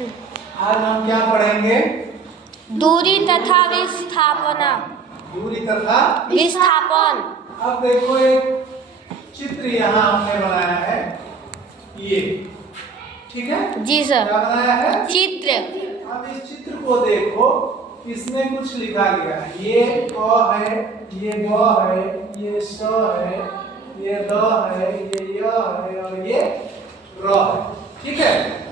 आज हम क्या पढ़ेंगे? दूरी तथा विस्थापना। दूरी तथा विस्थापन। अब देखो एक चित्र यहाँ हमने बनाया है, ये ठीक है? जी सर। क्या बनाया है? चित्र। अब इस चित्र को देखो, इसमें कुछ लिखा गया है। ये क है, ये ब है, ये स है, ये र है, ये य है और ये र है, ठीक है?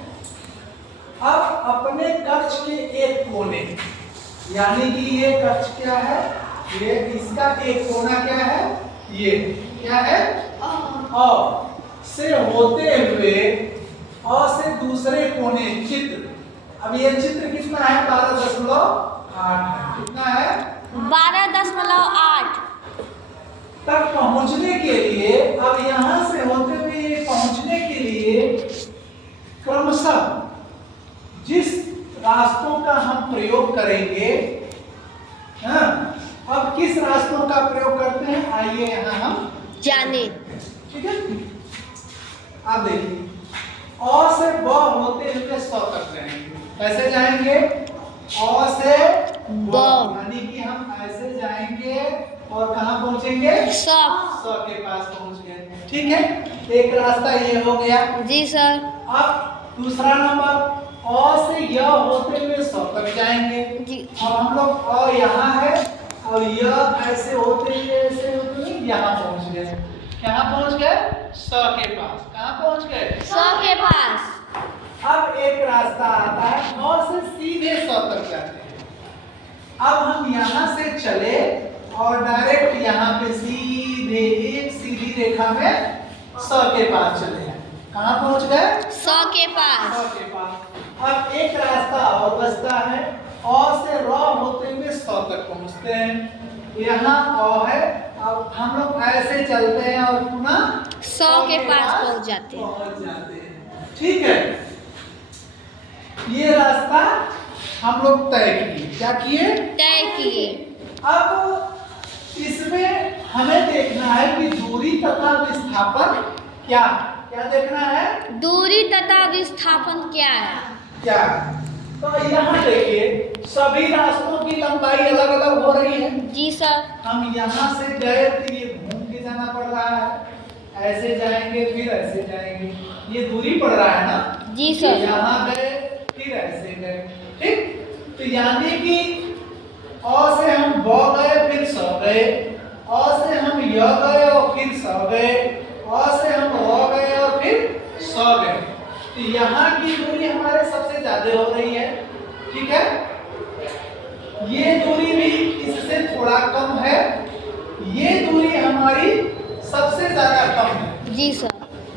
अब अपने कक्ष के एक कोने, यानी कि ये कक्ष क्या है, ये इसका एक कोना क्या है, ये क्या है, अ से होते हुए अ से दूसरे कोने चित्र। अब ये चित्र कितना है? 12.8 कितना है? 12.8 तक पहुंचने के लिए, अब यहां से होते हुए पहुंचने के लिए क्रमशः जिस रास्तों का हम प्रयोग करेंगे, हाँ, अब किस रास्तों का प्रयोग करते हैं आइए यहाँ हम जाने। ठीक है? आप देखिए, अ से ब होते हुए स तक जाएंगे। कैसे जाएंगे? अ से ब, यानी कि हम ऐसे जाएंगे और कहाँ पहुंचेंगे? स के पास पहुंच गए, ठीक है? एक रास्ता ये हो गया। जी सर। अब दूसरा नंबर, अ से य होते हुए स तक जाएंगे जी। और हम लोग अ यहाँ है और य ऐसे होते हुए ऐसे होते हुए यहाँ पहुंच गए। कहाँ पहुंच गए? स के पास। कहाँ पहुंच गए? स के पास। अब एक रास्ता आता है, अ से सीधे स तक जाते हैं। अब हम यहाँ से चले और डायरेक्ट यहाँ पे सीधे एक सीधी रेखा में स के पास चले हैं। कहाँ पहुंच गए? स के पास। स के पास। अब एक रास्ता और बचता है, अ से र होते हुए स तक पहुंचते हैं। यहाँ अ है, अब हम लोग ऐसे चलते हैं और पुनः स के पास पहुंच जाते हैं, ठीक है? ये रास्ता हम लोग तय किए। क्या किए? तय किए। अब इसमें हमें देखना है कि दूरी तथा विस्थापन क्या क्या देखना है? दूरी तथा विस्थापन क्या है? क्या? तो यहाँ देखिए, सभी रास्तों की लंबाई अलग अलग हो रही है। जी सर। हम यहाँ से गए तो ये घूम के जाना पड़ रहा है, ऐसे जाएंगे फिर ऐसे जाएंगे, ये दूरी पड़ रहा है ना? जी सर। यहाँ गए फिर ऐसे गए, ठीक? तो यानी कि अ से हम ब गए फिर स गए, अ से हम य गए और फिर स गए, अ से हम र गए और फिर स गए। तो यहाँ की दूरी हमारे सबसे ज्यादा हो रही है, ठीक है? ये दूरी भी इससे थोड़ा कम है, ये दूरी हमारी सबसे ज्यादा कम है। जी सर।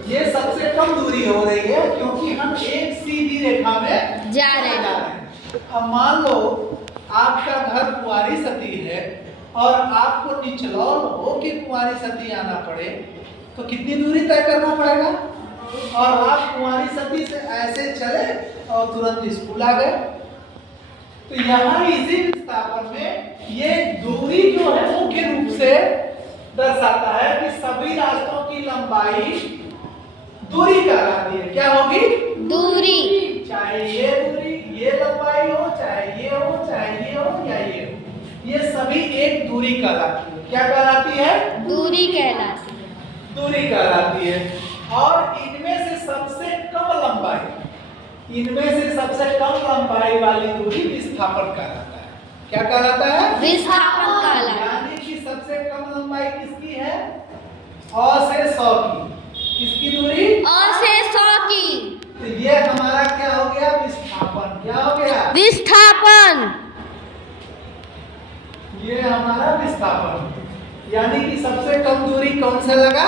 ये सबसे कम दूरी हो रही है क्योंकि हम एक सीधी रेखा में जा रहे हैं। अब मान लो आपका घर कुंवारी सती है और आपको निचलौल हो के कुंवारी सती आना पड़े, तो कितनी दूरी तय करना पड़ेगा? और आप कुंवारी सती से ऐसे चले और तुरंत स्कूल आ गए। तो यहाँ इसी विस्थापन में ये दूरी जो है मुख्य रूप से दर्शाता है कि सभी रास्तों की लंबाई दूरी कहलाती है। क्या होगी? दूरी। चाहे ये दूरी, ये लंबाई हो, चाहे ये हो, चाहे ये हो या ये हो, ये सभी एक दूरी कहलाती है। क्या कहलाती है? दूरी कहलाती है। दूरी कहलाती है। और इनमें से सबसे कम लंबाई वाली दूरी विस्थापन कहलाता है। क्या कहलाता है? विस्थापन कहलाता है। यानी कि सबसे कम लंबाई किसकी है? अ से स की। किसकी दूरी? अ से स की। तो ये हमारा क्या हो गया? विस्थापन। क्या हो गया? विस्थापन। ये हमारा विस्थापन, यानी कि सबसे कम दूरी कौन सा लगा?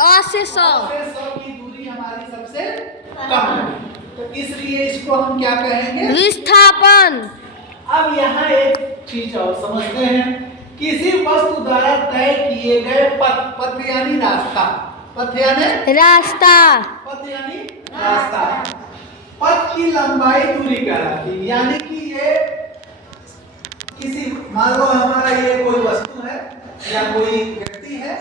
अ से स। अ से स की दूरी हमारी सबसे कम है, तो इसलिए इसको हम क्या कहेंगे? विस्थापन। अब यहाँ एक चीज और समझते हैं, किसी वस्तु द्वारा तय किए गए पथ यानी रास्ता, पथ यानी रास्ता। पथ यानी रास्ता, पथ की लंबाई दूरी कहलाती है। यानी कि ये किसी, मान लो हमारा ये कोई वस्तु है या कोई व्यक्ति है,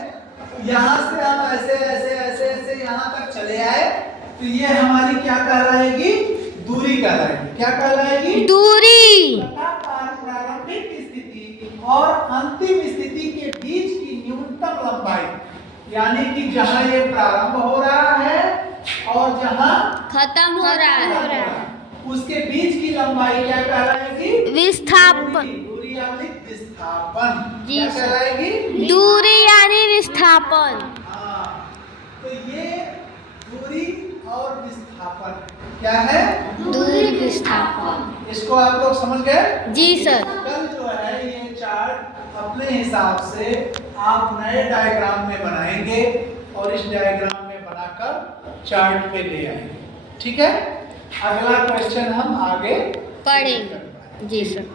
यहाँ से हम ऐसे ऐसे ऐसे ऐसे यहाँ तक चले आए, तो ये हमारी क्या कहलाएगी? दूरी कहलाएगी। कहलाएगी? क्या कहलाएगी? दूरी। लगातार प्रारंभिक स्थिति और अंतिम स्थिति के बीच की न्यूनतम लंबाई, यानी कि जहां ये प्रारंभ हो रहा है और जहां खत्म हो रहा है, उसके बीच की लंबाई क्या कहलाएगी? विस्थापन। दूरी यानी विस्थापन। जी क्या सर। कहलाएगी? दूरी यानी विस्थापन। हाँ, तो ये दूरी और विस्थापन क्या है? दूरी विस्थापन। इसको आप लोग समझ गए? जी सर। कल जो है ये चार्ट अपने हिसाब से आप नए डायग्राम में बनाएंगे और इस डायग्राम में बनाकर चार्ट पे ले आएंगे। ठीक है? अगला क्वेश्चन हम आगे पढ़ेंगे। जी सर।